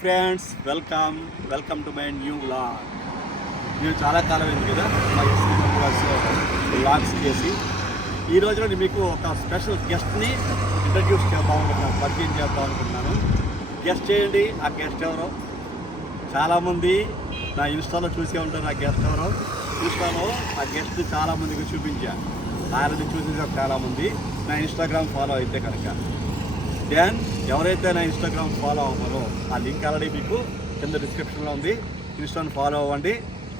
Friends welcome to my new vlog. నేను చాలా కాలం అయింది కదా మా వ్లాగ్స్ చేసి. ఈ రోజున మీకు ఒక స్పెషల్ గెస్ట్ని ఇంట్రడ్యూస్ చేద్దాం అనుకుంటున్నాను, పరిచయం చేద్దాం అనుకుంటున్నాను. గెస్ట్ చేయండి, ఆ గెస్ట్ ఎవరో. చాలామంది నా ఇన్స్టాలో చూసే ఉంటారు. ఆ గెస్ట్ ఎవరో ఇన్స్టాలో ఆ గెస్ట్ చాలామందికి చూపించాను. ఆల్రెడీ చూసేసారు చాలామంది నా ఇన్స్టాగ్రామ్ ఫాలో అయితే కనుక. దెన్ ఎవరైతే నా ఇన్స్టాగ్రామ్ ఫాలో అవ్వరో ఆ లింక్ ఆల్రెడీ మీకు కింద డిస్క్రిప్షన్లో ఉంది. ఇన్స్టాను ఫాలో అవ్వండి.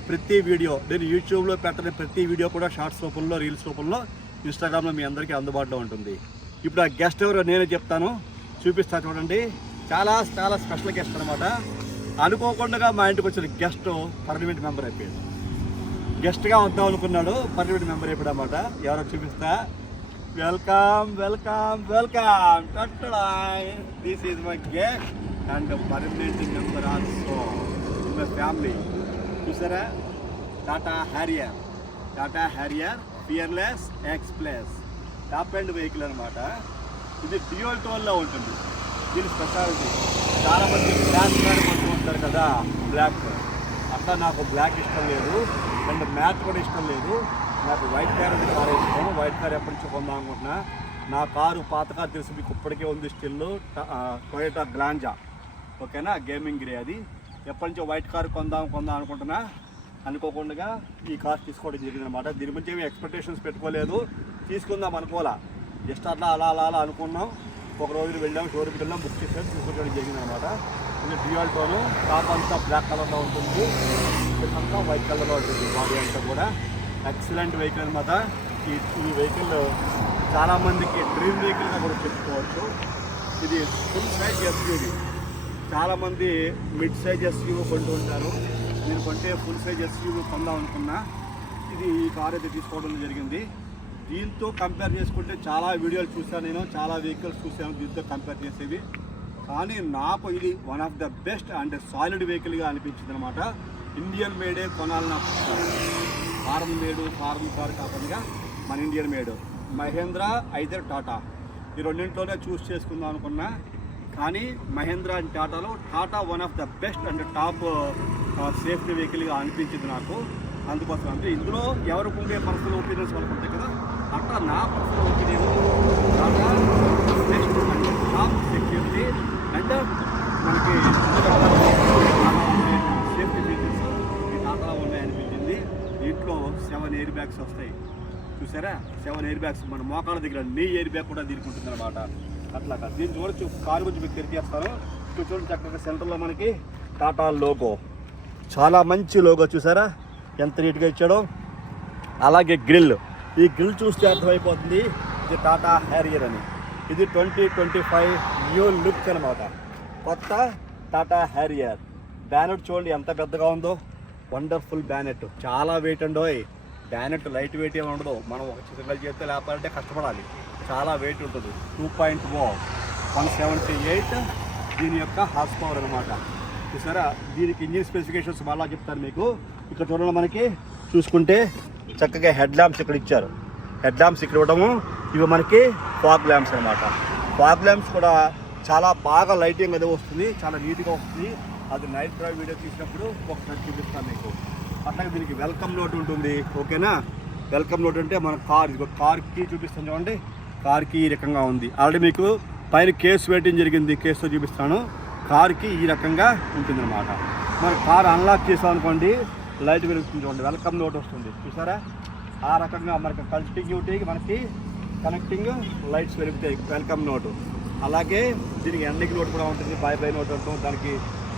ప్రతి వీడియో నేను యూట్యూబ్లో పెట్టని ప్రతి వీడియో కూడా షార్ట్స్ రూపంలో, రీల్స్ రూపంలో ఇన్స్టాగ్రామ్లో మీ అందరికీ అందుబాటులో ఉంటుంది. ఇప్పుడు ఆ గెస్ట్ ఎవరో నేనే చెప్తాను, చూపిస్తా చూడండి. చాలా చాలా స్పెషల్ గెస్ట్ అనమాట. అనుకోకుండా మా ఇంటికి వచ్చిన గెస్ట్ పర్మనెంట్ మెంబర్ అయిపోయాడు. గెస్ట్గా వద్దాం అనుకున్నాడు, పర్మనెంట్ మెంబర్ అయిపోయాడు అనమాట. ఎవరో చూపిస్తా. Welcome. This is my guest and permanent member also in my family. చూసారా, Tata Harrier fearless express top and vehicle అనమాట. ఇది డ్యూయల్ టోన్లో ఉంటుంది. దీని స్పెషాలిటీ, చాలామంది బ్లాక్ కార్ కొంటూ ఉంటారు కదా, బ్లాక్. అట్లా నాకు బ్లాక్ ఇష్టం లేదు అండ్ మ్యాట్ కూడా ఇష్టం లేదు. నాకు వైట్ కార్ కారు ఇష్టం. వైట్ కార్ ఎప్పటి నుంచో కొందాం అనుకుంటున్నా. నా కారు పాత కారు తెలిసి మీకు ఇప్పటికే ఉంది స్టిల్, టొయోటా గ్లాంజా. ఓకేనా, గేమింగ్ గ్రే. అది ఎప్పటి నుంచో వైట్ కారు కొందాం అనుకుంటున్నా. అనుకోకుండా ఈ కార్ తీసుకోవడం జరిగింది అనమాట. దీని గురించి ఏమి ఎక్స్పెక్టేషన్స్ పెట్టుకోలేదు, తీసుకుందాం అనుకోవాలా. జస్ట్ అలా అనుకున్నాం. ఒక రోజు వెళ్ళాం, షోరూమ్కి వెళ్ళాం, బుక్ చేసాం, తీసుకోవడం జరిగింది అనమాట. ఇది డ్యూయల్ టోను. టాప్ అంతా బ్లాక్ కలర్లో ఉంటుంది, అంతా వైట్ కలర్లో ఉంటుంది. బాడీ అంతా కూడా ఎక్సలెంట్ వెహికల్ అనమాట. ఈ వెహికల్ చాలామందికి డ్రీమ్ వెహికల్గా కూడా చెప్పుకోవచ్చు. ఇది ఫుల్ సైజ్ ఎస్యూవీ. చాలామంది మిడ్ సైజ్ ఎస్యూవీ కొంటూ ఉంటారు. నేను కొంటే ఫుల్ సైజ్ ఎస్యూవీ కొందాం అనుకున్నా. ఇది ఈ కార్ అయితే తీసుకోవడం జరిగింది. దీంతో కంపేర్ చేసుకుంటే చాలా వీడియోలు చూసాను నేను, చాలా వెహికల్స్ చూసాను దీంతో కంపేర్ చేసేవి. కానీ నాకు ఇది one of the best and solid వెహికల్గా అనిపించింది అనమాట. ఇండియన్ మేడే కొనాలన్న, ఫారెన్ కార్ కాకుండా మన Indian made. Mahindra either Tata, ఈ రెండింటిలోనే చూస్ చేసుకుందాం అనుకున్నా. కానీ మహేంద్ర అండ్ టాటాలో Tata one of the best and top safety వెహికల్గా అనిపించింది నాకు. అందుకోసం అంటే ఇందులో ఎవరికి ఉండే పర్సనల్ ఒపీనియన్స్ వాళ్ళకు ఉంటాయి కదా, అట్లా నా personal opinion Tata best and top security and మనకి సేఫ్టీ ఫీచర్స్ ఈ టాటాలో ఉన్నాయనిపించింది. దీంట్లో 7 ఎయిర్ బ్యాగ్స్ వస్తాయి. చూసారా, 7 ఎయిర్ బ్యాగ్స్. మన మోకాళ్ళ దగ్గర నీ ఎయిర్ బ్యాగ్ కూడా దీనికి ఉంటుంది అనమాట. అట్లాగా దీన్ని చూడొచ్చు. కారు గురించి మీకు తెలియజేస్తాను. చూడండి, చక్కగా సెంటర్లో మనకి టాటా లోగో, చాలా మంచి లోగో. చూసారా ఎంత నీట్గా ఇచ్చాడో. అలాగే గ్రిల్, ఈ గ్రిల్ చూస్తే అర్థమైపోతుంది ఇది టాటా హ్యారియర్ అని. ఇది 2025 న్యూ లుక్ అనమాట, కొత్త టాటా హ్యారియర్. బ్యానెట్ చూడండి ఎంత పెద్దగా ఉందో, వండర్ఫుల్ బ్యానెట్. చాలా వెయిట్ అండోయ్. బ్యానెట్ లైట్ వెయిట్ ఏమి ఉండదు. మనం ఒక చిన్నగా చేస్తే లేపాలంటే కష్టపడాలి, చాలా వెయిట్ ఉంటుంది. 2.0 178 దీని యొక్క హార్స్ పవర్ అనమాట. చూసారా, దీనికి ఇంజిన్ స్పెసిఫికేషన్స్ మళ్ళా చెప్తాను మీకు. ఇక్కడ చూడండి, మనకి చూసుకుంటే చక్కగా హెడ్ ల్యాంప్స్ ఇక్కడ ఇచ్చారు. హెడ్ ల్యాంప్స్ ఇక్కడ ఇవ్వడము, ఇవి మనకి ఫాగ్ ల్యాంప్స్ అనమాట. ఫాగ్ ల్యాంప్స్ కూడా చాలా బాగా లైటింగ్ అదే వస్తుంది, చాలా నీట్గా వస్తుంది. అది నైట్ డ్రైవ్ వీడియో తీసినప్పుడు ఒకసారి చూపిస్తాను మీకు. అట్లాగే దీనికి వెల్కమ్ నోట్ ఉంటుంది. ఓకేనా, వెల్కమ్ నోట్ అంటే మన కార్ కీ చూపిస్తాను చూడండి. కార్ కీ ఈ రకంగా ఉంది. ఆల్రెడీ మీకు పైన కేసు వేయడం జరిగింది, కేసుతో చూపిస్తాను. కార్కి ఈ రకంగా ఉంటుందన్నమాట. మన కార్ అన్లాక్ చేసాం అనుకోండి, లైట్ వెలుగుతుంది చూడండి, వెల్కమ్ నోట్ వస్తుంది. చూసారా, ఆ రకంగా మనకి కంటిన్యూటీకి మనకి కనెక్టింగ్ లైట్స్ వెలుగుతాయి, వెల్కమ్ నోటు. అలాగే దీనికి ఎండింగ్ నోట్ కూడా ఉంటుంది, బై నోట్ అంటూ. దానికి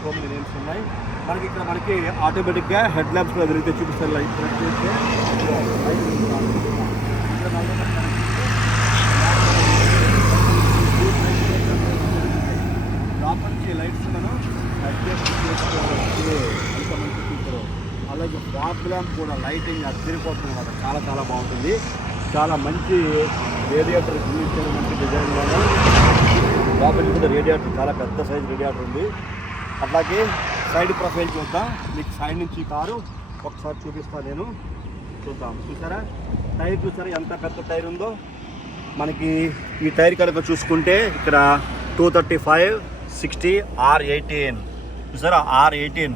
సో మెనీ నేమ్స్ ఉన్నాయి. మనకి ఇక్కడ మనకి ఆటోమేటిక్గా హెడ్ ల్యాంప్స్ కూడా వెలిగితే చూపిస్తారు. లైట్ లోపలికి లైట్స్ మనం అడ్జస్ట్ చేసుకోవచ్చు, అంత మంచి ఫీచర్. అలాగే ఫాగ్ ల్యాంప్ కూడా లైటింగ్ అద్దరిపోతుంది అనమాట, చాలా చాలా బాగుంటుంది. చాలా మంచి రేడియేటర్, మంచి డిజైన్. లోపలికి కూడా రేడియేటర్ చాలా పెద్ద సైజ్ రేడియేటర్ ఉంది. అట్లాగే సైడ్ ప్రొఫైల్ చూద్దాం. మీకు సైడ్ నుంచి కారు ఒకసారి చూపిస్తాను నేను, చూద్దాం. చూసారా, టైర్ చూసారా ఎంత పెద్ద టైర్ ఉందో. మనకి ఈ టైర్ కనుక చూసుకుంటే ఇక్కడ 235/60 R18 చూసారా R18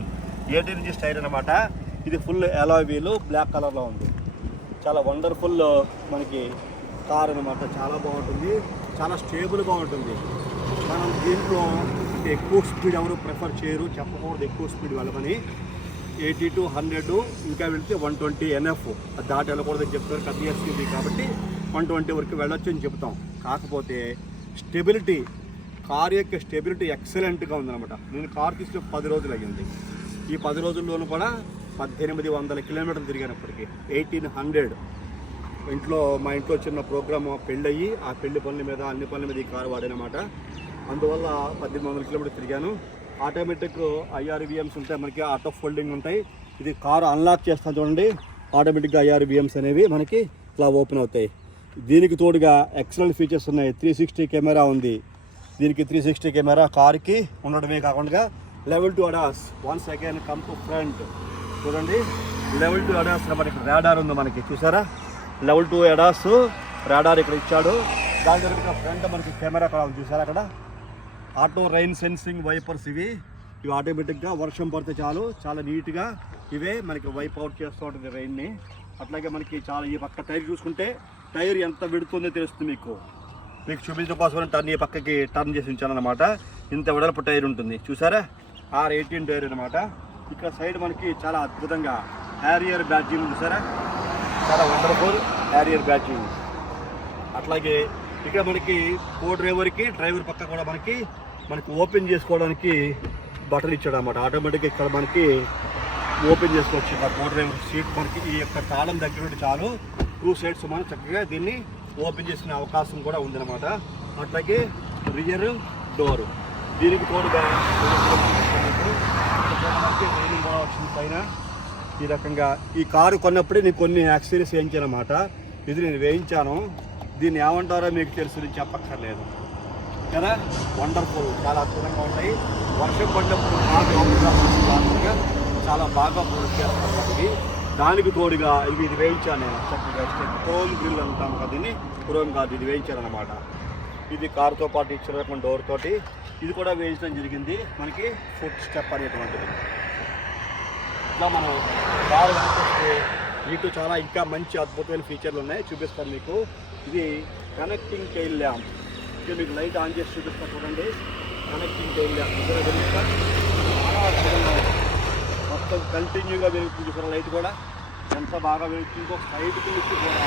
ఇంచ్ టైర్ అనమాట. ఇది ఫుల్ అలాయ్ వీల్ బ్లాక్ కలర్లో ఉంది. చాలా వండర్ఫుల్ మనకి కార్ అనమాట. చాలా బాగుంటుంది, చాలా స్టేబుల్గా ఉంటుంది. మనం దీంట్లో ఎక్కువ స్పీడ్ ఎవరు ప్రిఫర్ చేయరు, చెప్పకూడదు ఎక్కువ స్పీడ్ వెళ్ళమని. 80 to 100, ఇంకా వెళ్తే 120 NF అది దాటి వెళ్ళకూడదని చెప్తారు. కదిస్తుంది కాబట్టి 120 వరకు వెళ్ళొచ్చు అని చెప్తాం. కాకపోతే స్టెబిలిటీ, కార్ యొక్క స్టెబిలిటీ ఎక్సలెంట్గా ఉందన్నమాట. నేను కార్ తీసుకుని 10 రోజులు అయ్యింది. ఈ 10 రోజుల్లోనూ కూడా 1800 కిలోమీటర్లు తిరిగినప్పటికీ 1800. మా ఇంట్లో చిన్న ప్రోగ్రామ్ పెళ్ళి అయ్యి ఆ పెళ్లి పనుల మీద అన్ని పనుల మీద ఈ కారు వాడానమాట. అందువల్ల 1800 కిలోమీటర్లు తిరిగాను. ఆటోమేటిక్ IRVMs ఉంటాయి మనకి, ఆటో ఫోల్డింగ్ ఉంటాయి. ఇది కారు అన్లాక్ చేస్తాను చూడండి, ఆటోమేటిక్గా IRVMs అనేవి మనకి ఇలా ఓపెన్ అవుతాయి. దీనికి తోడుగా ఎక్సలెంట్ ఫీచర్స్ ఉన్నాయి. 360 కెమెరా ఉంది దీనికి. 360 కెమెరా కార్కి ఉండడమే కాకుండా level 2 ADAS. Once again come to front చూడండి, level 2 ADAS మనకి రాడార్ ఉంది మనకి. చూసారా, level 2 ADAS రాడార్ ఇక్కడ ఇచ్చాడు. దాని దగ్గర ఫ్రంట్ మనకి కెమెరా కూడా ఉంది. చూసారా, అక్కడ ఆటో రైన్ సెన్సింగ్ వైపర్స్ ఇవి ఆటోమేటిక్గా వర్షం పడితే చాలా నీట్గా ఇవే మనకి వైప్ అవుట్ చేస్తూ ఉంటుంది రైన్ని. అట్లాగే మనకి చాలా ఈ పక్క టైర్ చూసుకుంటే టైర్ ఎంత విడుతుందో తెలుస్తుంది మీకు చూపించడం కోసం ఈ పక్కకి టర్న్ చేసి ఉంచానమాట. ఇంత వెడల్పు టైర్ ఉంటుంది. చూసారా, R18 టైర్ అనమాట. ఇక్కడ సైడ్ మనకి చాలా అద్భుతంగా హ్యారియర్ బ్యాడ్జింగ్ చూసారా, చాలా వండర్ఫుల్ హ్యారియర్ బ్యాడ్జింగ్. అట్లాగే ఇక్కడ మనకి డ్రైవర్ పక్క కూడా మనకి ఓపెన్ చేసుకోవడానికి బటన్ ఇచ్చాడు అనమాట. ఆటోమేటిక్గా ఇక్కడ మనకి ఓపెన్ చేసుకోవచ్చు. డ్రైవర్ సీట్ మనకి ఈ యొక్క తాళం దగ్గర నుండి 2 సైడ్స్ మనం చక్కగా దీన్ని ఓపెన్ చేసుకునే అవకాశం కూడా ఉందన్నమాట. అట్లాగే రియర్ డోర్ దీనికి తోడుగా ట్రైనింగ్ కూడా వచ్చింది పైన. ఈ రకంగా ఈ కారు కొన్నప్పుడే నేను కొన్ని యాక్సరీస్ వేయించాను అనమాట. ఇది నేను వేయించాను. దీన్ని ఏమంటారో మీకు తెలుసు, నేను చెప్పక్కర్లేదు కదా. వండర్ఫుల్, చాలా అద్భుతంగా ఉంటాయి. వర్షం పడినప్పుడు బాగా చాలా బాగా ప్రొడక్ట్ చేస్తాను. దానికి తోడుగా ఇది వేయించాను నేను చక్కగా. క్రోమ్ గ్రిల్ అంటాం కదా, దీన్ని క్రోమ్ కాదు, ఇది వేయించాను అనమాట. ఇది కారుతో పాటు ఇచ్చిన డోర్ తోటి ఇది కూడా వేయించడం జరిగింది. మనకి ఫుట్ స్టెప్ అనేటువంటిది. ఇట్లా మనం కారు కనిపిస్తే వీటిలో చాలా ఇంకా మంచి అద్భుతమైన ఫీచర్లు ఉన్నాయి, చూపిస్తాను మీకు. ఇది కనెక్టింగ్ టైల్ ల్యాంప్. ఇది మీకు లైట్ ఆన్ చేసి చూపిస్తాను చూడండి. కనెక్టింగ్ టైల్ ల్యాంప్ చాలా అద్భుతంగా మొత్తం కంటిన్యూగా వెలుగుతుంది. చూసారా, లైట్ కూడా ఎంత బాగా వెలుగుతుందో. సైడ్కి లుక్ కూడా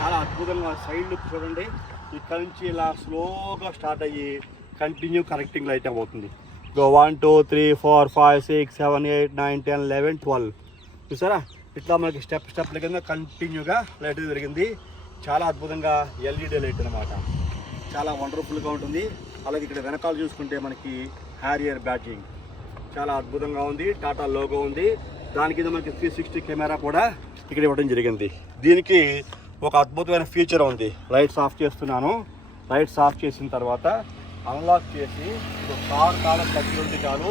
చాలా అద్భుతంగా. సైడ్ లుక్ చూడండి, ఇక్కడ నుంచి ఇలా స్లోగా స్టార్ట్ అయ్యి కంటిన్యూ కనెక్టింగ్ లైట్ అవుతుంది. 1 2 3 4 5 6 7 8 9 10 11 12 చూసారా, ఇట్లా మనకి స్టెప్ కింద కంటిన్యూగా లైట్ జరిగింది. చాలా అద్భుతంగా LED లైట్ అనమాట. చాలా వండర్ఫుల్గా ఉంటుంది. అలాగే ఇక్కడ వెనకాల చూసుకుంటే మనకి హ్యారియర్ బ్యాడ్జింగ్ చాలా అద్భుతంగా ఉంది. టాటా లోగో ఉంది. దాని కింద మనకి 360 కెమెరా కూడా ఇక్కడ ఇవ్వడం జరిగింది. దీనికి ఒక అద్భుతమైన ఫీచర్ ఉంది. లైట్స్ ఆఫ్ చేస్తున్నాను. లైట్స్ ఆఫ్ చేసిన తర్వాత అన్లాక్ చేసి కార్ కాలం దగ్గర ఉంటే చాలు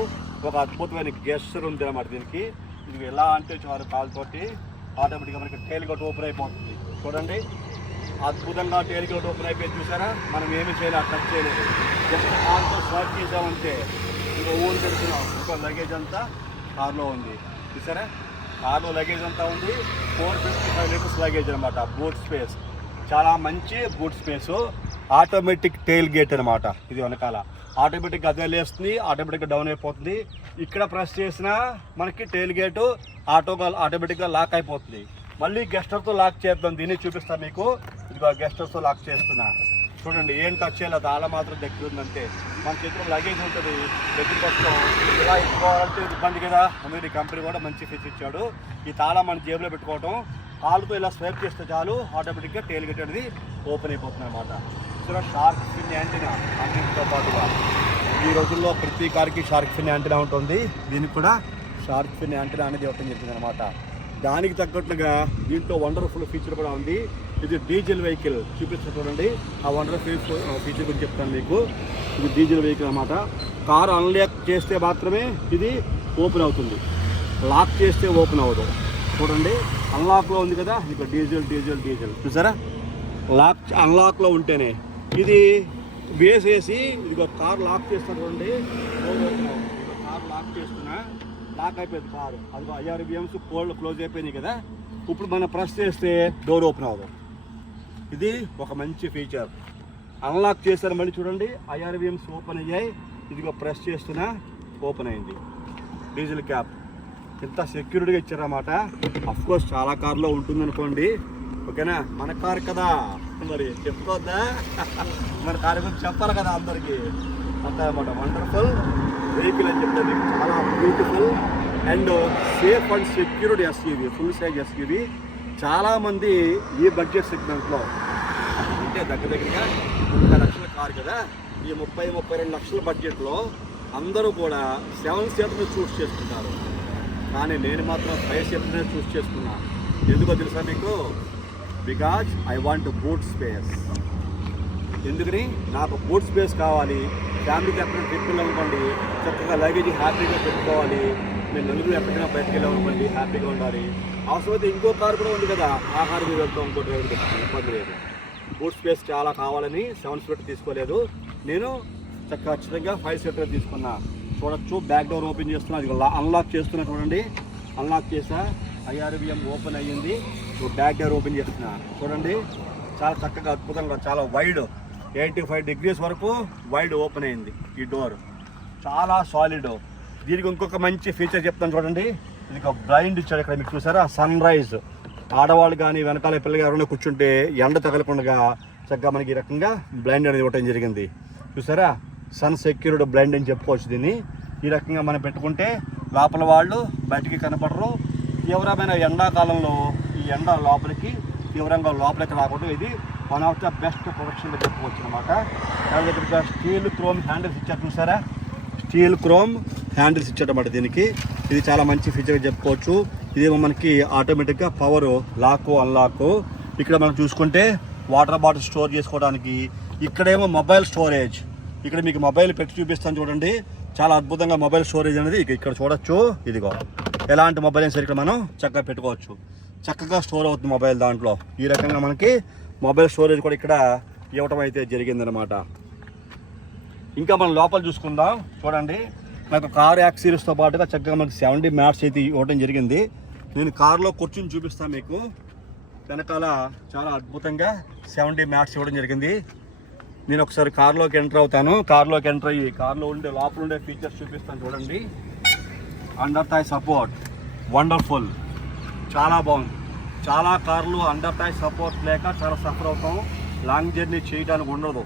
ఒక అద్భుతమైన గెస్చర్ ఉంది అన్నమాట. దీనికి ఇది ఎలా అంటే చాలు కాలుతోటి ఆటోమేటిక్గా మనకి టైల్ గేట్ ఓపెన్ అయిపోతుంది. చూడండి, అద్భుతంగా టైల్ గేట్ ఓపెన్ అయిపోయింది. చూసారా, మనం ఏమి చేయాలి, టచ్ చేయలేదు. జస్ట్ కార్తో స్వాప్ చేసామంటే ఇంకా ఊరు పెడుతున్నాం. ఇంకా లగేజ్ అంతా కార్లో ఉంది. చూసారా, కార్లో లగేజ్ అంతా ఉంది. 455 లీటర్స్ లగేజ్ అనమాట. బూట్ స్పేస్ చాలా మంచి boot space. Automatic tile gate అనమాట. ఇది వెనకాల ఆటోమేటిక్గా అదే లేస్తుంది, ఆటోమేటిక్గా డౌన్ అయిపోతుంది. ఇక్కడ ప్రెస్ చేసినా మనకి టైల్ గేటు ఆటోమేటిక్గా లాక్ అయిపోతుంది. మళ్ళీ గెస్టర్తో లాక్ చేద్దాం. దీన్ని చూపిస్తాను మీకు. ఇదిగో గెస్టర్తో లాక్ చేస్తున్నా. చూడండి, ఏం టచ్ చేయాలి, తాళ మాత్రం దగ్గర ఉందంటే. మన చేతిలో లగేజ్ ఉంటుంది, దగ్గరికి వస్తాం. ఇలా ఇచ్చుకోవాలంటే ఇబ్బంది కదా. అందుకని ఈ కంపెనీ కూడా మంచి ఫీచర్ ఇచ్చాడు. ఈ తాళం మన జేబులో పెట్టుకోవటం, కాలుతో ఇలా స్వైప్ చేస్తే చాలు ఆటోమేటిక్గా టైల్ గేట్ అనేది ఓపెన్ అయిపోతుంది అనమాట. ఇక్కడ షార్క్ ఫిన్ యాంటీనా అన్నింటితో పాటుగా ఈ రోజుల్లో ప్రతి కార్కి షార్క్ ఫిన్ యాంటీనా ఉంటుంది. దీనికి కూడా షార్క్ ఫిన్ యాంటీనా అనేది ఇవ్వటం జరిగింది అనమాట. దానికి తగ్గట్లుగా దీంట్లో వండర్ఫుల్ ఫీచర్ కూడా ఉంది. ఇది డీజిల్ వెహికల్. చూపిస్తాను చూడండి, ఆ వండర్ఫుల్ ఫీచర్ గురించి చెప్తాను మీకు. ఇది డీజిల్ వెహికల్ అనమాట. కారు అన్లాక్ చేస్తే మాత్రమే ఇది ఓపెన్ అవుతుంది, లాక్ చేస్తే ఓపెన్ అవ్వదు. చూడండి, అన్లాక్లో ఉంది కదా, ఇక్కడ డీజిల్ చూసారా, అన్లాక్లో ఉంటేనే ఇది వేసేసి ఇదిగో కార్ లాక్ చేస్తాను చూడండి. కార్ లాక్ లాక్ చేస్తున్నా, లాక్ అయిపోయింది కారు. అది IRVMs కోల్డ్ క్లోజ్ అయిపోయినాయి కదా, ఇప్పుడు మనం ప్రెస్ చేస్తే డోర్ ఓపెన్ అవ్వదు. ఇది ఒక మంచి ఫీచర్. అన్లాక్ చేశారు మళ్ళీ చూడండి, IRVMs ఓపెన్ అయ్యాయి. ఇదిగో ప్రెస్ చేస్తున్నా ఓపెన్ అయింది. డీజిల్ క్యాప్ ఇంత సెక్యూరిటీగా ఇచ్చారన్నమాట. అఫ్కోర్స్ చాలా కార్లో ఉంటుంది అనుకోండి, ఓకేనా. మన కారు కదా మరి చెప్పుకోవద్దా, మన కారు గురించి చెప్పాలి కదా అందరికీ. అంతే అన్నమాట. వండర్ఫుల్ వెహికల్ అని చెప్తుంది, చాలా beautiful and safe and secured SUV, full size SUV. చాలామంది ఈ బడ్జెట్ సెగ్మెంట్లో అంటే దగ్గరగా 30 లక్షల కారు కదా, ఈ 30-32 లక్షల బడ్జెట్లో అందరూ కూడా 7 సీటర్ని చూస్ చేసుకుంటారు. కానీ నేను మాత్రం 5 సీటర్నే చూస్ చేసుకున్నా. ఎందుకో తెలుసా మీకు? Because I want boot space. ఎందుకని? నాకు బూట్ స్పేస్ కావాలి. ఫ్యామిలీకి ఎక్కడైనా ట్రిప్ వెళ్ళామనుకోండి, చక్కగా లగేజ్ హ్యాపీగా పెట్టుకోవాలి. నేను నలుగురు ఎక్కడికైనా బయటకు వెళ్ళామనుకోండి, హ్యాపీగా ఉండాలి. అవసరమైతే ఇంకో కారు కూడా ఉంది కదా, ఆ కారు మీద వెళ్తాం, ఇంకో డ్రైవర్ పెట్టుకుని ఇబ్బంది లేదు. బూట్ స్పేస్ చాలా కావాలని 7 సీటర్ తీసుకోలేదు నేను, ఖచ్చితంగా 5 సీటర్ తీసుకున్నా. చూడొచ్చు, బ్యాక్ డోర్ ఓపెన్ చేస్తున్నా, అది అన్లాక్ చేస్తున్నా చూడండి. అన్లాక్ చేసా, IRVM ఓపెన్ అయ్యింది. బ్యాక్ డోర్ ఓపెన్ చేస్తున్నా చూడండి. చాలా చక్కగా అద్భుతంగా, చాలా వైడ్, 85 degrees వరకు వైడ్ ఓపెన్ అయింది ఈ డోర్. చాలా సాలిడ్. దీనికి ఇంకొక మంచి ఫీచర్ చెప్తాను చూడండి. ఇది ఒక బ్లైండ్ ఇచ్చాడు ఇక్కడ, మీకు చూసారా? Sunrise. ఆడవాళ్ళు కానీ వెనకాల పిల్లలు ఎవరైనా కూర్చుంటే ఎండ తగలకుండా చక్కగా మనకి ఈ రకంగా బ్లైండ్ అనేది ఇవ్వటం జరిగింది. చూసారా? సన్ సెక్యూర్డ్ బ్లైండ్ అని చెప్పుకోవచ్చు దీన్ని. ఈ రకంగా మనం పెట్టుకుంటే లోపల వాళ్ళు బయటికి కనపడరు. తీవ్రమైన ఎండాకాలంలో ఈ ఎండ లోపలికి తీవ్రంగా లోపలికి రాకుండా ఇది one of the best production చెప్పుకోవచ్చు అనమాట. ఇక్కడ స్టీల్ క్రోమ్ హ్యాండిల్స్ ఇచ్చారు చూసారా? స్టీల్ క్రోమ్ హ్యాండిల్స్ ఇచ్చారన్నమాట దీనికి. ఇది చాలా మంచి ఫీచర్గా చెప్పుకోవచ్చు. ఇదేమో మనకి ఆటోమేటిక్గా పవర్ లాక్ అన్లాక్. ఇక్కడ మనం చూసుకుంటే వాటర్ బాటిల్ స్టోర్ చేసుకోవడానికి, ఇక్కడేమో మొబైల్ స్టోరేజ్. ఇక్కడ మీకు మొబైల్ పెట్టి చూపిస్తాను చూడండి. చాలా అద్భుతంగా మొబైల్ స్టోరేజ్ అనేది ఇక్కడ చూడొచ్చు. ఇదిగో ఎలాంటి మొబైల్ అయినా సరే ఇక్కడ మనం చక్కగా పెట్టుకోవచ్చు. చక్కగా స్టోర్ అవుతుంది మొబైల్ దాంట్లో. ఈ రకంగా మనకి మొబైల్ స్టోరేజ్ కూడా ఇక్కడ ఇవ్వటం అయితే జరిగిందనమాట. ఇంకా మనం లోపల చూసుకుందాం చూడండి. నాకు కార్ యాక్సరీస్తో పాటుగా చక్కగా మనకి 70 మ్యాట్స్ అయితే ఇవ్వడం జరిగింది. నేను కారులో కూర్చుని చూపిస్తాను మీకు. వెనకాల చాలా అద్భుతంగా 70 మ్యాట్స్ ఇవ్వడం జరిగింది. నేను ఒకసారి కారులోకి ఎంటర్ అవుతాను. కారులోకి ఎంటర్ అయ్యి కారులో లోపల ఉండే ఫీచర్స్ చూపిస్తాను చూడండి. అండర్ థాయ్ సపోర్ట్ వండర్ఫుల్, చాలా బాగుంది. చాలా కార్లు అండర్ థాయ్ సపోర్ట్ లేక చాలా సఫర్ అవుతాం. లాంగ్ జర్నీ చేయడానికి ఉండదు.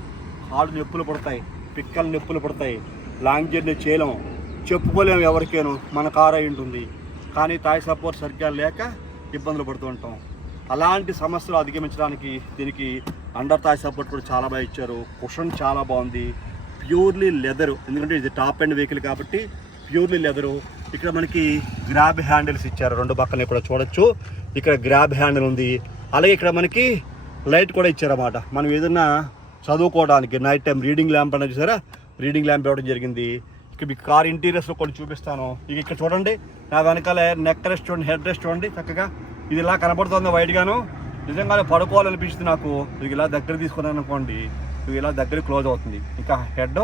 కాళ్ళు నొప్పులు పడతాయి, పిక్కలు నొప్పులు పడతాయి. లాంగ్ జర్నీ చేయలేము, చెప్పుకోలేము ఎవరికేను. మన కారు అయి ఉంటుంది, కానీ థాయ్ సపోర్ట్ సరిగ్గా లేక ఇబ్బందులు పడుతూ ఉంటాం. అలాంటి సమస్యలు అధిగమించడానికి దీనికి అండర్ థాయ్ సపోర్ట్ కూడా చాలా బాగా ఇచ్చారు. కుషన్ చాలా బాగుంది, ప్యూర్లీ లెదరు. ఎందుకంటే ఇది టాప్ ఎండ్ వెహికల్ కాబట్టి ప్యూర్లీ లెదరు. ఇక్కడ మనకి గ్రాబ్ హ్యాండిల్స్ ఇచ్చారు రెండు పక్కన కూడా చూడొచ్చు. ఇక్కడ గ్రాబ్ హ్యాండిల్ ఉంది. అలాగే ఇక్కడ మనకి లైట్ కూడా ఇచ్చారన్నమాట. మనం ఏదన్నా చదువుకోవడానికి నైట్ టైం రీడింగ్ ల్యాంప్ అనేది చూసారా? రీడింగ్ ల్యాంప్ ఇవ్వడం జరిగింది. ఇక్కడ మీకు కార్ ఇంటీరియర్స్లో కొన్ని చూపిస్తాను. ఇక ఇక్కడ చూడండి, నా వెనకాల నెక్ రెస్ట్ చూడండి, హెడ్ రెస్ట్ చూడండి. చక్కగా ఇది ఇలా కనబడుతుంది వైడ్గాను. నిజంగానే పడుకోవాలనిపిస్తుంది నాకు. ఇది ఇలా దగ్గర తీసుకున్నాను అనుకోండి, ఇది ఇలా దగ్గర క్లోజ్ అవుతుంది. ఇంకా హెడ్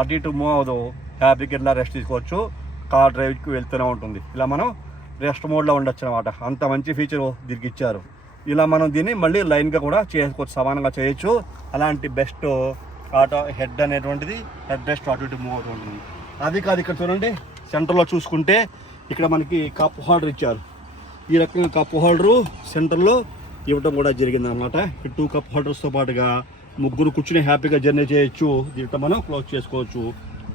అటు ఇటు మూవ్ అవ్వదు. హ్యాపీగా ఇలా రెస్ట్ తీసుకోవచ్చు. కార్ డ్రైవ్కి వెళ్తూనే ఉంటుంది. ఇలా మనం రెస్ట్ మోడ్లో ఉండొచ్చు అనమాట. అంత మంచి ఫీచర్ దీనికి ఇచ్చారు. ఇలా మనం దీన్ని మళ్ళీ లైన్గా కూడా చేసుకోవచ్చు, సమానంగా చేయొచ్చు. అలాంటి బెస్ట్ ఆటో హెడ్ అనేటువంటిది, హెడ్ రెస్ట్ అటు ఇటు మూవ్ అవుతూ ఉంటుంది. అది కాదు, ఇక్కడ చూడండి సెంటర్లో చూసుకుంటే ఇక్కడ మనకి కప్ హోల్డర్ ఇచ్చారు. ఈ రకంగా కప్ హోల్డరు సెంటర్లో ఇవ్వడం కూడా జరిగింది అనమాట. ఈ 2 కప్ హోల్డర్స్తో పాటుగా ముగ్గురు కూర్చుని హ్యాపీగా జర్నీ చేయొచ్చు. దీంట్లో మనం క్లోజ్ చేసుకోవచ్చు.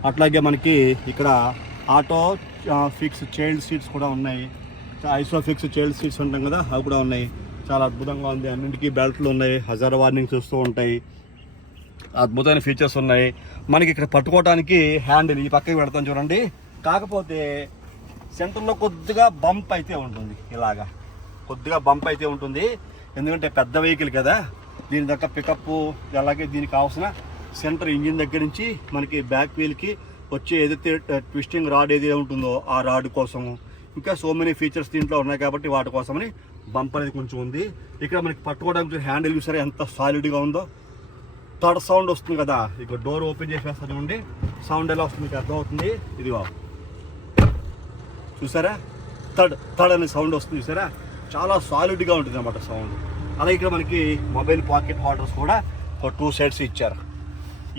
అట్లాగే మనకి ఇక్కడ ఆటో ఫిక్స్ చైల్డ్ సీట్స్ కూడా ఉన్నాయి. ఐసో ఫిక్స్ చైల్డ్ సీట్స్ ఉంటాం కదా, అవి కూడా ఉన్నాయి. చాలా అద్భుతంగా ఉంది. అన్నింటికీ బెల్ట్లు ఉన్నాయి, హజార్ వార్నింగ్స్ వస్తూ ఉంటాయి. అద్భుతమైన ఫీచర్స్ ఉన్నాయి. మనకి ఇక్కడ పట్టుకోవడానికి హ్యాండిల్ ఈ పక్కకి పెడతాం చూడండి. కాకపోతే సెంటర్లో కొద్దిగా బంప్ అయితే ఉంటుంది, ఇలాగా కొద్దిగా బంప్ అయితే ఉంటుంది. ఎందుకంటే పెద్ద వెహికల్ కదా, దీని దగ్గర పికప్, అలాగే దీనికి కావాల్సిన సెంటర్ ఇంజిన్ దగ్గర నుంచి మనకి బ్యాక్ వీల్కి వచ్చే ఏదైతే ట్విస్టింగ్ రాడ్ ఏదైతే ఉంటుందో ఆ రాడ్ కోసము, ఇంకా సో మెనీ ఫీచర్స్ దీంట్లో ఉన్నాయి కాబట్టి వాటి కోసమని బంప్ అనేది కొంచెం ఉంది. ఇక్కడ మనకి పట్టుకోవడానికి హ్యాండిల్ చూసారా ఎంత సాలిడ్గా ఉందో. థర్డ్ సౌండ్ వస్తుంది కదా, ఇక డోర్ ఓపెన్ చేసి వేస్తాను చూడండి. సౌండ్ ఎలా వస్తుంది మీకు అర్థమవుతుంది. ఇదిగో చూసారా, థడ్ థడ్ అనే సౌండ్ వస్తుంది చూసారా, చాలా సాలిడ్గా ఉంటుంది అన్నమాట సౌండ్. అలాగే ఇక్కడ మనకి మొబైల్ పాకెట్ హోల్డర్స్ కూడా ఒక 2 సైడ్స్ ఇచ్చారు.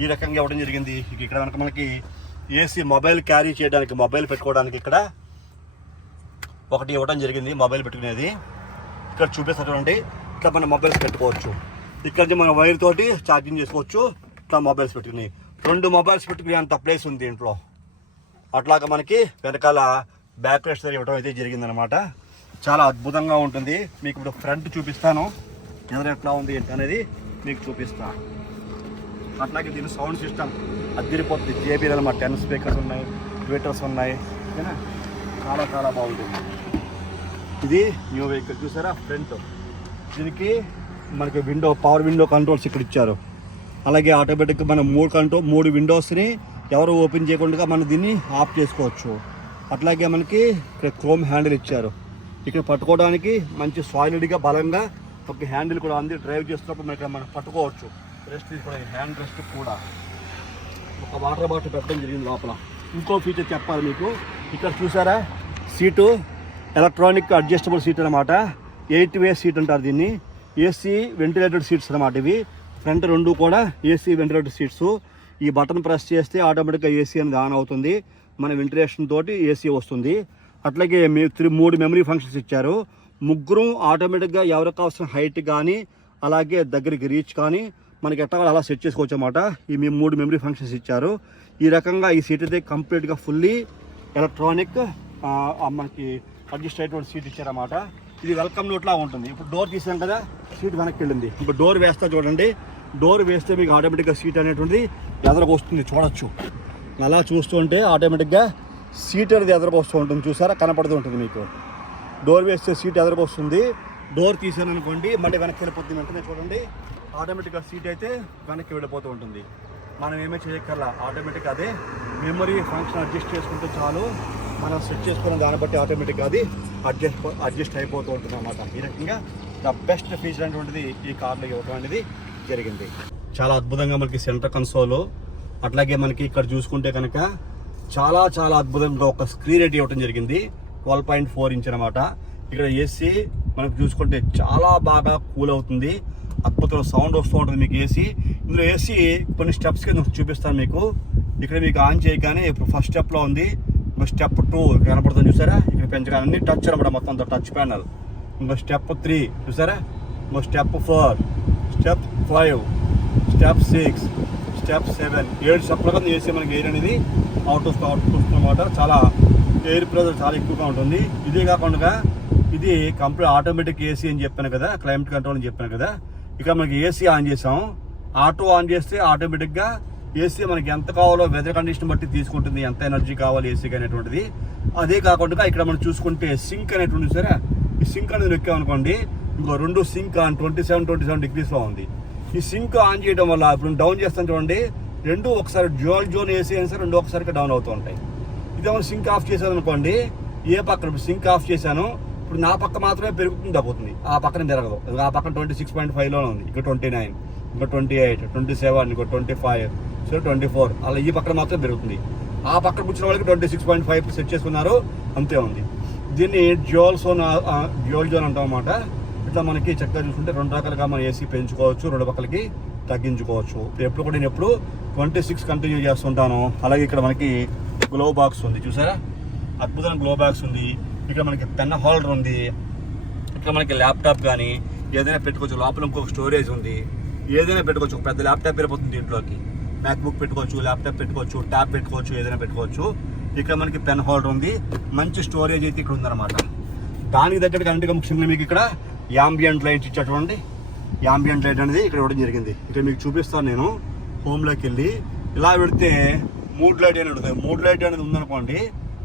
ఈ రకంగా ఇవ్వడం జరిగింది. ఇక్కడ కనుక మనకి ఏసీ మొబైల్ క్యారీ చేయడానికి, మొబైల్ పెట్టుకోవడానికి ఇక్కడ ఒకటి ఇవ్వడం జరిగింది. మొబైల్ పెట్టుకునేది ఇక్కడ చూపిస్తారండి. ఇట్లా మన మొబైల్స్ పెట్టుకోవచ్చు. ఇక్కడ నుంచి మన వైర్ తోటి ఛార్జింగ్ చేసుకోవచ్చు. ఇట్లా మొబైల్స్ పెట్టుకుని 2 మొబైల్స్ పెట్టుకునే అంత ప్లేస్ ఉంది ఇంట్లో. అట్లాగా మనకి వెనకాల బ్యాక్ రెస్ట్ ఇవ్వడం అయితే జరిగిందనమాట. చాలా అద్భుతంగా ఉంటుంది. మీకు ఇప్పుడు ఫ్రంట్ చూపిస్తాను, ఎదురు ఎట్లా ఉంది ఏంటి అనేది మీకు చూపిస్తాను. అట్లాగే దీని సౌండ్ సిస్టమ్ అదిరిపోతుంది. JBL అన్నమాట. 10 స్పీకర్స్ ఉన్నాయి, ట్విటర్స్ ఉన్నాయి, ఓకేనా. చాలా చాలా బాగుంటుంది. ఇది న్యూ వెహికల్ చూసారా ఫ్రంట్. దీనికి మనకి పవర్ విండో కంట్రోల్స్ ఇక్కడ ఇచ్చారు. అలాగే ఆటోమేటిక్గా మనం 3 విండోస్ని ఎవరు ఓపెన్ చేయకుండా మనం దీన్ని ఆఫ్ చేసుకోవచ్చు. అట్లాగే మనకి ఇక్కడ క్రోమ్ హ్యాండిల్ ఇచ్చారు. ఇక్కడ పట్టుకోవడానికి మంచి సాలిడ్గా బలంగా ఒక హ్యాండిల్ కూడా ఉంది. డ్రైవ్ చేస్తున్నప్పుడు మనం పట్టుకోవచ్చు. రెస్ట్ తీసుకోవడానికి హ్యాండ్ రెస్ట్ కూడా. ఒక వాటర్ బాటిల్ పెట్టడం జరిగింది లోపల. ఇంకో ఫీచర్ చెప్పాలి మీకు. ఇక్కడ చూసారా, సీటు ఎలక్ట్రానిక్ అడ్జస్టబుల్ సీట్ అనమాట. 8 వే సీట్ అంటారు దీన్ని. ఏసీ వెంటిలేటెడ్ సీట్స్ అనమాట ఇవి. ఫ్రంట్ 2 కూడా ఏసీ వెంటిలేటెడ్ సీట్స్. ఈ బటన్ ప్రెస్ చేస్తే ఆటోమేటిక్గా ఏసీ అనేది ఆన్ అవుతుంది. మన వెంటిలేషన్ తోటి ఏసీ వస్తుంది. అట్లాగే 3 మెమరీ ఫంక్షన్స్ ఇచ్చారు. 3 ఆటోమేటిక్గా ఎవరికి కావాల్సిన హైట్ కానీ అలాగే దగ్గరికి రీచ్ కానీ మనకి ఎట్లా అలా సెట్ చేసుకోవచ్చు అన్నమాట. ఈ 3 మెమరీ ఫంక్షన్స్ ఇచ్చారు. ఈ రకంగా ఈ సీట్ అయితే కంప్లీట్గా ఫుల్లీ ఎలక్ట్రానిక్ మనకి అడ్జస్ట్ అయ్యేటువంటి సీట్ ఇచ్చారన్నమాట. ఇది వెల్కమ్ నోట్లా ఉంటుంది. ఇప్పుడు డోర్ తీసాం కదా, సీట్ వెనక్కి వెళ్ళింది. ఇప్పుడు డోర్ వేస్తా చూడండి. డోర్ వేస్తే మీకు ఆటోమేటిక్గా సీట్ అనేటువంటిది ఎదరకు వస్తుంది, చూడొచ్చు. అలా చూస్తుంటే ఆటోమేటిక్గా సీట్ అనేది ఎదరకు వస్తూ ఉంటుంది. చూసారా, కనపడుతూ ఉంటుంది మీకు. డోర్ వేస్తే సీట్ ఎదరకు వస్తుంది. డోర్ తీసాను అనుకోండి, మళ్ళీ వెనక్కి వెళ్ళిపోతుంది. వెంటనే చూడండి, ఆటోమేటిక్గా సీట్ అయితే వెనక్కి వెళ్ళిపోతూ ఉంటుంది. మనం ఏమీ చేయక్కర్లా, ఆటోమేటిక్గా అదే మెమరీ ఫంక్షన్ అడ్జస్ట్ చేసుకుంటే చాలు. మనం సెట్ చేసుకున్న దాన్ని బట్టి ఆటోమేటిక్గా అది అడ్జస్ట్ అయిపోతూ ఉంటుంది అన్నమాట. ఈ రకంగా ద బెస్ట్ ఫీచర్ అనేటువంటిది ఈ కార్లో ఇవ్వడం అనేది జరిగింది. చాలా అద్భుతంగా మనకి సెంటర్ కన్సోల్, అట్లాగే మనకి ఇక్కడ చూసుకుంటే కనుక చాలా చాలా అద్భుతంగా ఒక స్క్రీన్ రేట్ ఇవ్వడం జరిగింది. 12.4 ఇంచ్ అనమాట. ఇక్కడ ఏసీ మనకు చూసుకుంటే చాలా బాగా కూల్ అవుతుంది. అద్భుతమైన సౌండ్ వస్తూ ఉంటుంది మీకు ఏసీ. ఇందులో ఏసీ కొన్ని స్టెప్స్ కింద చూపిస్తాను మీకు. ఇక్కడ మీకు ఆన్ చేయగానే ఇప్పుడు ఫస్ట్ స్టెప్లో ఉంది. ఇంకో స్టెప్ 2 కనపడుతుంది చూసారా. ఇక్కడ పెంచగానే అన్ని టచ్ అనమాట, మొత్తం అంతా టచ్ ప్యానల్. ఇంకో స్టెప్ 3 చూసారా. ఇంకో స్టెప్ 4, స్టెప్ 5, స్టెప్ 6, స్టెప్ 7, 7 స్టెప్లుగా ఏసీ మనకి ఎయిర్ అనేది అవుట్ అనమాట. చాలా ఎయిర్ ప్రెజర్ చాలా ఎక్కువగా ఉంటుంది. ఇదే కాకుండా ఇది కంప్లీట్ ఆటోమేటిక్ ఏసీ అని చెప్పాను కదా, క్లైమేట్ కంట్రోల్ అని చెప్పాను కదా. ఇక్కడ మనకి ఏసీ ఆన్ చేసాం. ఆటో ఆన్ చేస్తే ఆటోమేటిక్గా ఏసీ మనకి ఎంత కావాలో వెదర్ కండిషన్ బట్టి తీసుకుంటుంది, ఎంత ఎనర్జీ కావాలి ఏసీకి అనేటువంటిది. అదే కాకుండా ఇక్కడ మనం చూసుకుంటే సింక్ అనేటువంటి సరే, ఈ సింక్ అనేది నొక్కామనుకోండి, ఇంకో 2 సింక్ ఆన్ 27 డిగ్రీస్లో ఉంది. ఈ సింక్ ఆన్ చేయడం వల్ల ఇప్పుడు డౌన్ చేస్తాను చూడండి, 2 ఒకసారి డ్యూయల్ జోన్ ఏసీ అయినా సరే 2 ఒకసారిగా డౌన్ అవుతూ ఉంటాయి. ఇదేమో సింక్ ఆఫ్ చేశాను అనుకోండి, ఏ పక్కన సింక్ ఆఫ్ చేశాను, ఇప్పుడు నా పక్క మాత్రమే పెరుగుతుంది, తగ్గుతుంది, ఆ పక్కన పెరగదు. ఆ పక్కన 26.5లో ఉంది, ఇక్కడ 29, ఇంకా 28, 27, ఇంకో 25, సో 24, అలా ఈ పక్కన మాత్రం పెరుగుతుంది. ఆ పక్కన కూర్చున్న వాళ్ళకి 26.5 సెట్ చేసుకున్నారు, అంతే ఉంది. దీన్ని డ్యూయల్ జోన్ అంటాం అన్నమాట. ఇట్లా మనకి చక్కగా చూసుకుంటే 2 రకాలుగా మనం ఏసీ పెంచుకోవచ్చు, 2 పక్కలకి తగ్గించుకోవచ్చు. ఎప్పుడు కూడా నేను ఎప్పుడు 26 కంటిన్యూ చేస్తుంటాను. అలాగే ఇక్కడ మనకి గ్లో బాక్స్ ఉంది చూసారా, అద్భుతమైన గ్లో బాక్స్ ఉంది. ఇక్కడ మనకి పెన్ హోల్డర్ ఉంది. ఇక్కడ మనకి ల్యాప్టాప్ కానీ ఏదైనా పెట్టుకోవచ్చు. లోపల ఇంకొక స్టోరేజ్ ఉంది, ఏదైనా పెట్టుకోవచ్చు. ఒక పెద్ద ల్యాప్టాప్ వెళ్ళిపోతుంది దీంట్లోకి. మ్యాక్బుక్ పెట్టుకోవచ్చు, ల్యాప్టాప్ పెట్టుకోవచ్చు, ట్యాబ్ పెట్టుకోవచ్చు, ఏదైనా పెట్టుకోవచ్చు. ఇక్కడ మనకి పెన్ హోల్డర్ ఉంది, మంచి స్టోరేజ్ అయితే ఇక్కడ ఉందన్నమాట. దానికి దగ్గరగా అంటే ముఖ్యంగా మీకు ఇక్కడ యాంబియంట్ లైట్ ఇచ్చేటువంటి యాంబియంట్ లైట్ అనేది ఇక్కడ ఇవ్వడం జరిగింది. ఇక్కడ మీకు చూపిస్తాను నేను. హోమ్లోకి వెళ్ళి ఇలా పెడితే మూడ్ లైట్ అనేది ఉంటుంది. మూడ్ లైట్ అనేది ఉందనుకోండి,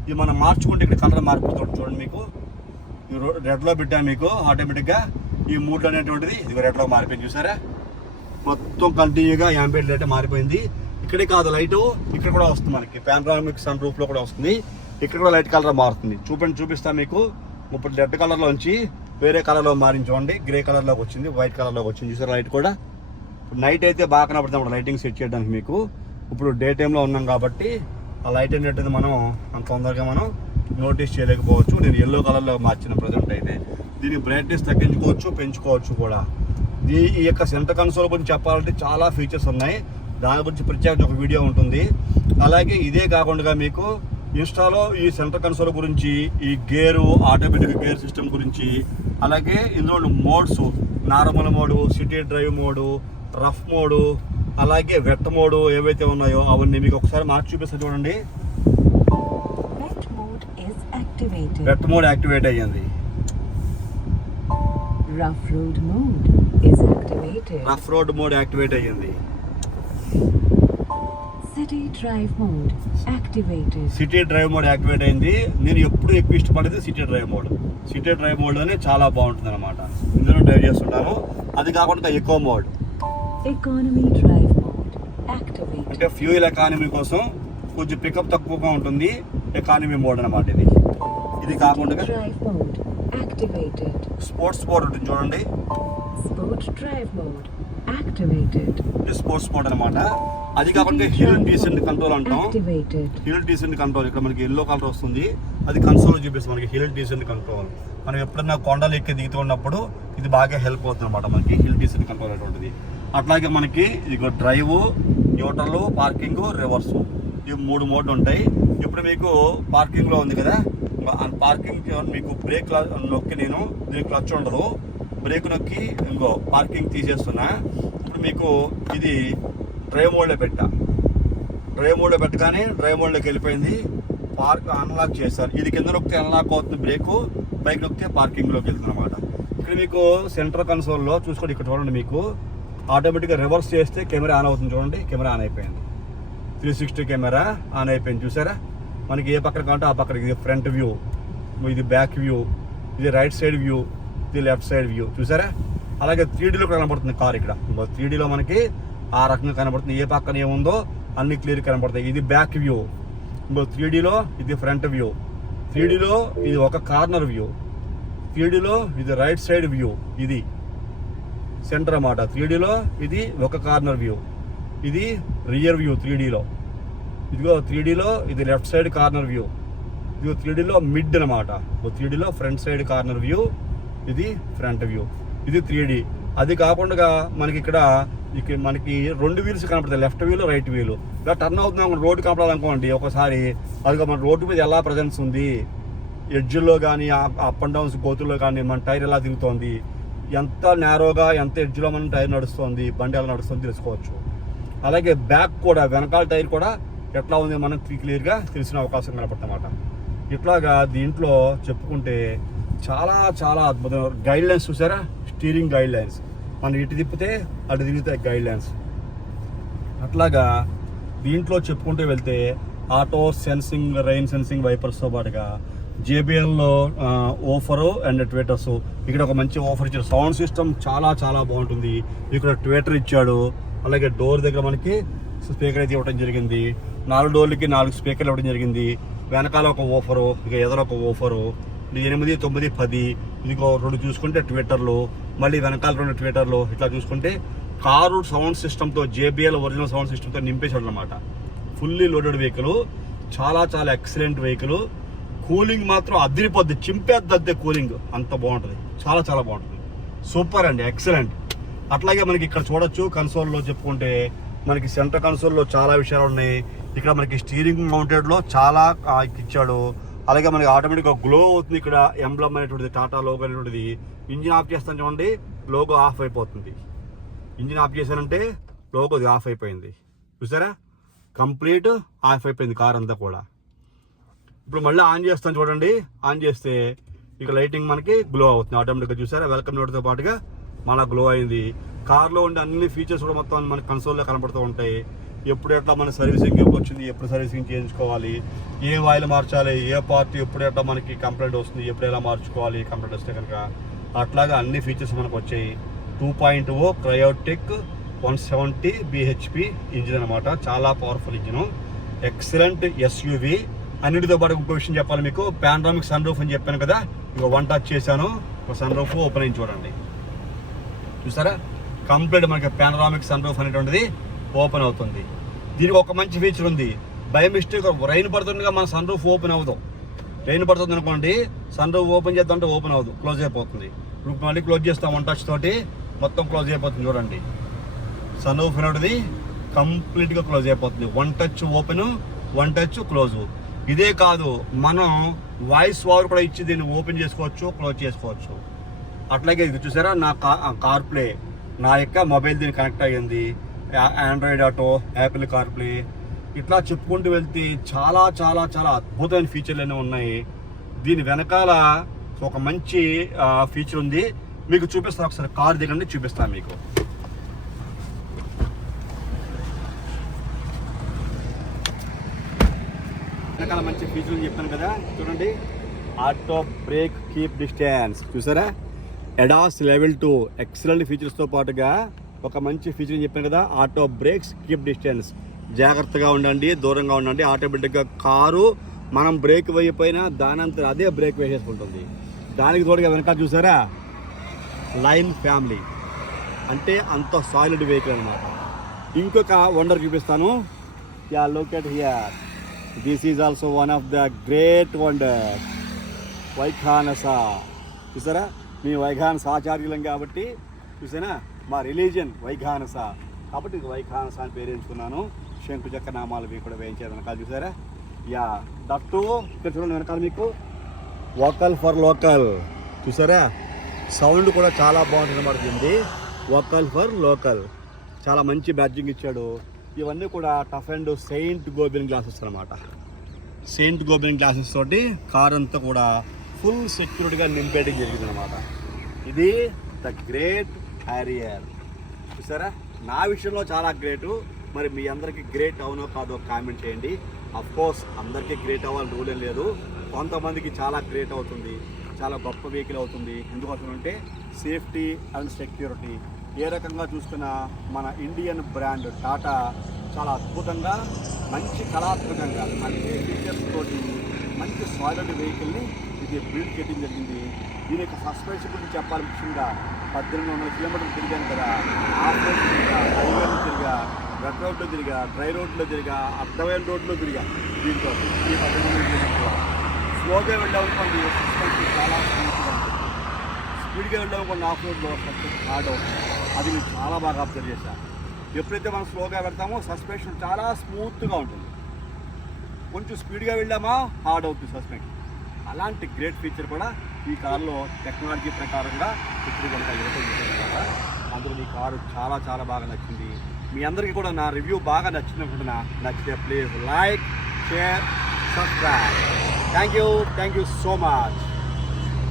ఇది మనం మార్చుకుంటే ఇక్కడ కలర్ మారిపోతుంది చూడండి. మీకు రెడ్లో పెట్టాను మీకు, ఆటోమేటిక్గా ఈ మూడ్ అనేటువంటిది ఇది రెడ్లో మారిపోయింది చూసారా. మొత్తం కంటిన్యూగా యాంబియంట్ లైట్ మారిపోయింది. ఇక్కడే కాదు, లైటు ఇక్కడ కూడా వస్తుంది మనకి. పానరామిక్ సన్ రూఫ్లో కూడా వస్తుంది. ఇక్కడ కూడా లైట్ కలర్ మారుతుంది. చూపిస్తాను మీకు. ఇప్పుడు రెడ్ కలర్లోంచి వేరే కలర్లో మారించండి, గ్రే కలర్లోకి వచ్చింది, వైట్ కలర్లోకి వచ్చింది చూసారా. లైట్ కూడా ఇప్పుడు నైట్ అయితే బాగా కనపడుతుంది లైటింగ్ సెట్ చేయడానికి మీకు. ఇప్పుడు డే టైంలో ఉన్నాం కాబట్టి ఆ లైట్ అనేది మనం అంత తొందరగా మనం నోటీస్ చేయలేకపోవచ్చు. నేను ఎల్లో కలర్లో మార్చిన ప్రజెంట్ అయితే. దీని బ్రైట్నెస్ తగ్గించుకోవచ్చు, పెంచుకోవచ్చు కూడా. ఈ యొక్క సెంటర్ కన్సోల్ గురించి చెప్పాలంటే చాలా ఫీచర్స్ ఉన్నాయి, దాని గురించి ప్రత్యేకంగా ఒక వీడియో ఉంటుంది. అలాగే ఇదే కాకుండా మీకు ఇన్స్టాలో ఈ సెంటర్ కన్సోల్ గురించి, ఈ గేరు ఆటోమేటిక్ గేర్ సిస్టమ్ గురించి, అలాగే ఇందులో modes normal mode, city drive mode, rough mode, అలాగే వెట్ మోడు ఏవైతే ఉన్నాయో అవన్నీ మీకు ఒకసారి మార్చి చూపిస్తాను చూడండి. వెట్ మోడ్ యాక్టివేట్ అయ్యింది. రఫ్ రోడ్ మోడ్ యాక్టివేట్ అయ్యింది. సిటీ డ్రైవ్ మోడ్ యాక్టివేట్ అయింది. నేను ఎప్పుడు ఎక్కువ ఇష్టపడేది city drive mode. City drive మోడ్లోనే చాలా బాగుంటుంది అనమాట. ఇందులో డ్రైవ్ చేస్తుంటాను. అది కాకుండా eco mode, economy drive mode activated. అంటే ఫ్యూయల్ ఎకానమీ కోసం కొంచెం పికప్ తక్కువగా ఉంటుంది. ఎకానమీ మోడ్ అనమాట ఇది. ఇది కాకుండా drive mode activated. Sports mode ఉంటుంది చూడండి. Sports drive mode activated. Sports mode అనమాట. అది కాకుండా హిల్ డీసెంట్ కంట్రోల్ అంటాం. హిల్ డీసెంట్ కంట్రోల్ ఇక్కడ మనకి ఎల్లో కలర్ వస్తుంది. అది కన్సోల్ చూపిస్తుంది మనకి హిల్ డీసెంట్ కంట్రోల్. మనం ఎప్పుడన్నా కొండలు ఎక్కి దిగుతున్నప్పుడు ఇది బాగా హెల్ప్ అవుతుంది అనమాట మనకి హిల్ డీసెంట్ కంట్రోల్ అనేటువంటిది. అట్లాగే మనకి ఇదిగో డ్రైవ్, న్యూట్రల్, పార్కింగ్, రివర్స్, ఈ 3 మోడ్లు ఉంటాయి. ఇప్పుడు మీకు పార్కింగ్లో ఉంది కదా, పార్కింగ్ మీకు బ్రేక్ నొక్కి నేను దీనికి క్లచ్ ఉండదు, బ్రేక్ నొక్కి ఇంకో పార్కింగ్ తీసేస్తున్నా. ఇప్పుడు మీకు ఇది డ్రైవ్ మోడ్లో పెట్టగానే డ్రైవ్ మోడ్లోకి వెళ్ళిపోయింది. పార్క్ అన్లాక్ చేస్తారు. ఇది కింద నొక్కితే అన్లాక్ అవుతుంది బ్రేకు, పైకి నొక్కితే పార్కింగ్లోకి వెళ్తుంది అనమాట. ఇక్కడ మీకు సెంటర్ కన్సోల్లో చూసుకోండి, ఇక్కడ చూడండి, మీకు ఆటోమేటిక్గా రివర్స్ చేస్తే కెమెరా ఆన్ అవుతుంది చూడండి. కెమెరా ఆన్ అయిపోయింది. 360 కెమెరా ఆన్ అయిపోయింది. చూసారా, మనకి ఏ పక్కన కావాలంటే ఆ పక్కన. ఇది ఫ్రంట్ వ్యూ, ఇది బ్యాక్ వ్యూ, ఇది రైట్ సైడ్ వ్యూ, ఇది లెఫ్ట్ సైడ్ వ్యూ. చూసారా, అలాగే 3Dలో కనబడుతుంది కార్. ఇక్కడ 3Dలో మనకి ఆ రకంగా కనబడుతుంది. ఏ పక్కన ఏముందో అన్ని క్లియర్ కనబడతాయి. ఇది బ్యాక్ వ్యూ. 3Dలో ఇది ఫ్రంట్ వ్యూ. 3Dలో ఇది ఒక కార్నర్ వ్యూ. 3Dలో ఇది రైట్ సైడ్ వ్యూ. ఇది సెంటర్ అన్నమాట. 3Dలో ఇది ఒక కార్నర్ వ్యూ. ఇది రియర్ వ్యూ 3Dలో. ఇదిగో 3Dలో ఇది లెఫ్ట్ సైడ్ కార్నర్ వ్యూ. ఇదిగో 3Dలో మిడ్ అనమాట. 3Dలో ఫ్రంట్ సైడ్ కార్నర్ వ్యూ. ఇది ఫ్రంట్ వ్యూ. ఇది 3D. అది కాకుండా మనకి ఇక్కడ మనకి 2 వీల్స్ కనపడతాయి, లెఫ్ట్ వీలు, రైట్ వీలు. ఇలా టర్న్ అవుతున్నాం రోడ్డు కనపడాలనుకోండి ఒకసారి, అదిగో మన రోడ్డు మీద ఎలా ప్రజెన్స్ ఉంది, ఎడ్జ్లో కానీ అప్ అండ్ డౌన్స్ గోతుల్లో కానీ మన టైర్ ఎలా తిరుగుతోంది, ఎంత నేరోగా ఎంత ఎడ్జ్లో మనం టైర్ నడుస్తుంది, బండి ఎలా నడుస్తుంది తెలుసుకోవచ్చు. అలాగే బ్యాక్ కూడా, వెనకాల టైర్ కూడా ఎట్లా ఉంది మనం క్లియర్గా తెలిసిన అవకాశం కనపడుతుందన్నమాట. ఇట్లాగా దీంట్లో చెప్పుకుంటే చాలా చాలా అద్భుతం. గైడ్ లైన్స్ చూసారా, స్టీరింగ్ గైడ్ లైన్స్, మనం ఇటు తిప్పితే అటు తిరుగుతాయి గైడ్ లైన్స్. అట్లాగా దీంట్లో చెప్పుకుంటూ వెళ్తే ఆటో సెన్సింగ్, రెయిన్ సెన్సింగ్ వైపర్స్తో పాటుగా JBLలో ఓఫరు అండ్ ట్వేటర్స్. ఇక్కడ ఒక మంచి ఆఫర్ ఇచ్చాడు. సౌండ్ సిస్టమ్ చాలా చాలా బాగుంటుంది. ఇక్కడ ట్వేటర్ ఇచ్చాడు. అలాగే డోర్ దగ్గర మనకి స్పీకర్ అయితే ఇవ్వడం జరిగింది. 4 డోర్లకి 4 స్పీకర్లు ఇవ్వడం జరిగింది. వెనకాల ఒక ఓఫరు, ఇక ఎదురు ఒక ఓఫరు. 8, 9, 10 ఇదిగో 2 చూసుకుంటే ట్విట్టర్లు, మళ్ళీ వెనకాల 2 ట్విట్టర్లు. ఇట్లా చూసుకుంటే కారు సౌండ్ సిస్టమ్తో, JBL ఒరిజినల్ సౌండ్ సిస్టమ్తో నింపేశాడు అనమాట. ఫుల్లీ లోడెడ్ వెహికల్, చాలా చాలా ఎక్సలెంట్ వెహికల్. కూలింగ్ మాత్రం అదిరిపోద్ది, చింపేద్ది కూలింగ్, అంత బాగుంటుంది, చాలా చాలా బాగుంటుంది. సూపర్ అండి, ఎక్సలెంట్. అట్లాగే మనకి ఇక్కడ చూడొచ్చు కన్సోల్లో చెప్పుకుంటే మనకి సెంటర్ కన్సోల్లో చాలా విషయాలు ఉన్నాయి. ఇక్కడ మనకి స్టీరింగ్ మౌంటెడ్లో చాలా ఇచ్చాడు. అలాగే మనకి ఆటోమేటిక్గా గ్లో అవుతుంది. ఇక్కడ ఎంబ్లమ్ అనేటువంటిది, టాటా లోగో అనేటువంటిది. ఇంజిన్ ఆఫ్ చేస్తాను చూడండి, లోగో ఆఫ్ అయిపోతుంది. ఇంజిన్ ఆఫ్ చేశానంటే లోగో ఆఫ్ అయిపోయింది. చూసారా, కంప్లీట్ ఆఫ్ అయిపోయింది కార్ అంతా కూడా. ఇప్పుడు మళ్ళీ ఆన్ చేస్తాను చూడండి, ఆన్ చేస్తే ఇక లైటింగ్ మనకి గ్లో అవుతుంది ఆటోమేటిక్గా. చూసారా, వెల్కమ్ నోట్తో పాటుగా మన గ్లో అయింది. కార్లో ఉండే అన్ని ఫీచర్స్ కూడా మొత్తం మనకి కన్సోల్లో కనబడుతూ ఉంటాయి. ఎప్పుడు ఎట్లా మన సర్వీసింగ్ వచ్చింది, ఎప్పుడు సర్వీసింగ్ చేయించుకోవాలి, ఏ ఆయిల్ మార్చాలి, ఏ పార్ట్ ఎప్పుడు ఎట్లా మనకి కంప్లైంట్ వస్తుంది, ఎప్పుడు ఎలా మార్చుకోవాలి కంప్లైంట్ వస్తే కనుక, అట్లాగా అన్ని ఫీచర్స్ మనకు వచ్చాయి. 2.0 క్రయోటిక్ 170 bhp ఇంజిన్ అనమాట. చాలా పవర్ఫుల్ ఇంజిన్, ఎక్సలెంట్ SUV. అన్నిటితో పాటు ఇంకో విషయం చెప్పాలి మీకు, పానరామిక్ సన్ రూఫ్ అని చెప్పాను కదా, ఇక 1 టచ్ చేశాను, ఒక సన్ రూఫ్ ఓపెన్ అయ్యి చూడండి. చూసారా, కంప్లీట్ మనకి పానరామిక్ సన్ రూఫ్ అనేటువంటిది ఓపెన్ అవుతుంది. దీనికి ఒక మంచి ఫీచర్ ఉంది, బై మిస్టేక్ రైన్ పడుతుండగా మన సన్ రూఫ్ ఓపెన్ అవ్వదు. రెయిన్ పడుతుంది అనుకోండి, సన్ రూఫ్ ఓపెన్ చేద్దామంటే ఓపెన్ అవ్వదు, క్లోజ్ అయిపోతుంది. ఇప్పుడు మళ్ళీ క్లోజ్ చేస్తాం 1 టచ్ తోటి, మొత్తం క్లోజ్ అయిపోతుంది. చూడండి, సన్ రూఫ్ అనేది కంప్లీట్గా క్లోజ్ అయిపోతుంది. 1 టచ్ ఓపెన్, 1 టచ్ క్లోజ్. ఇదే కాదు, మనం వాయిస్ ఓవర్ కూడా ఇచ్చి దీన్ని ఓపెన్ చేసుకోవచ్చు, క్లోజ్ చేసుకోవచ్చు. అట్లాగే ఇది చూసారా, నా కార్ ప్లే, నా యొక్క మొబైల్ దీన్ని కనెక్ట్ అయ్యింది, Android auto, Apple car play, ఇట్లా చెప్పుకుంటూ వెళ్తే చాలా చాలా చాలా అద్భుతమైన ఫీచర్లు అనేవి ఉన్నాయి. దీని వెనకాల ఒక మంచి ఫీచర్ ఉంది, మీకు చూపిస్తాను. ఒకసారి కార్ దిగండి, చూపిస్తాను మీకు. వెనకాల మంచి ఫీచర్ చెప్పాను కదా, చూడండి. ఆటో బ్రేక్ కీప్ డిస్టెన్స్, చూసారా. ఎడాస్ లెవెల్ 2 ఎక్సలెంట్ ఫీచర్స్తో పాటుగా ఒక మంచి ఫీచర్ చెప్పాను కదా, ఆటో బ్రేక్స్ కీప్ డిస్టెన్స్. జాగ్రత్తగా ఉండండి, దూరంగా ఉండండి. ఆటోమేటిక్గా కారు మనం బ్రేక్ వేయపోయినా దానంతా అదే బ్రేక్ వేసేసుకుంటుంది. దానికి తోడుగా వెనకాల చూసారా, లైన్ ఫ్యామిలీ, అంటే అంత సాలిడ్ వెహికల్ అనమాట. ఇంకొక వండర్ చూపిస్తాను. Yeah, look at here, this is also one of the great wonder, Vaikhanasa. చూసారా, మీ వైఖానస ఆచార్యులం కాబట్టి, చూసారా, మా రిలీజియన్ వైఖానస కాబట్టి ఇది వైఖానస అని పేరు ఎంచుకున్నాను. శంకుచక్ర నామాలు మీకు కూడా వేయించారు వెనకాల, చూసారా. యా, దట్టు ఇక్కడ చూడండి వెనకాల మీకు వోకల్ ఫర్ లోకల్, చూసారా. సౌండ్ కూడా చాలా బాగుంటుంది పడుతుంది. వోకల్ ఫర్ లోకల్, చాలా మంచి బ్యాడ్జింగ్ ఇచ్చాడు. ఇవన్నీ కూడా tough and Saint Gobain glasses అనమాట. సెయింట్ గోబిన్ గ్లాసెస్ తోటి కార్ అంతా కూడా ఫుల్ సెక్యూరిటీగా నింపేయడం జరిగింది అనమాట. ఇది ద గ్రేట్ హ్యారియర్, చూసారా. నా విషయంలో చాలా గ్రేటు. మరి మీ అందరికీ గ్రేట్ అవునో కాదో కామెంట్ చేయండి. అఫ్కోర్స్ అందరికీ గ్రేట్ అవ్వాలని రూల్ ఏం లేదు. కొంతమందికి చాలా గ్రేట్ అవుతుంది, చాలా గొప్ప వెహికల్ అవుతుంది. ఎందుకోసం అంటే సేఫ్టీ అండ్ సెక్యూరిటీ. ఏ రకంగా చూసుకున్నా మన ఇండియన్ బ్రాండ్ టాటా చాలా అద్భుతంగా, మంచి కళాత్మకంగా, అంటే ఫీచర్స్ తోటి మంచి సాలిడ్ వెహికల్ని ఇది బిల్డ్ చేయడం జరిగింది. దీని యొక్క సస్పెన్షన్ గురించి చెప్పాలి. ముఖ్యంగా 1800 కిలోమీటర్లు తిరిగాను కదా, ఆఫ్ రోడ్ తిరిగా, హైవేలో తిరిగా, వెట్ రోడ్లో తిరిగా, డ్రై రోడ్లో తిరిగా, అర్థమైన రోడ్లో తిరిగా. దీంతో ఈ 1800 కిలోమీటర్లో స్లోగా వెళ్ళామనుకోండి, సస్పెన్షన్ చాలా స్మూత్గా ఉంటుంది. స్పీడ్గా వెళ్ళామనుకోండి, ఆఫ్ రోడ్లో సస్పెన్షన్ హార్డ్ అవుతుంది. అది నేను చాలా బాగా అబ్జర్వ్ చేశాను. ఎప్పుడైతే మనం స్లోగా వెళ్తామో సస్పెన్షన్ చాలా స్మూత్గా ఉంటుంది. కొంచెం స్పీడ్గా వెళ్ళామా హార్డ్ అవుతుంది సస్పెన్షన్. అలాంటి గ్రేట్ ఫీచర్ కూడా ఈ కారులో టెక్నాలజీ ప్రకారంగా ఇప్పుడు కనుక ఇవ్వటం కదా. అందులో ఈ కారు చాలా చాలా బాగా నచ్చింది. మీ అందరికీ కూడా నా రివ్యూ బాగా నచ్చినట్టున్నా. నచ్చితే please like, share, subscribe. Thank you so much.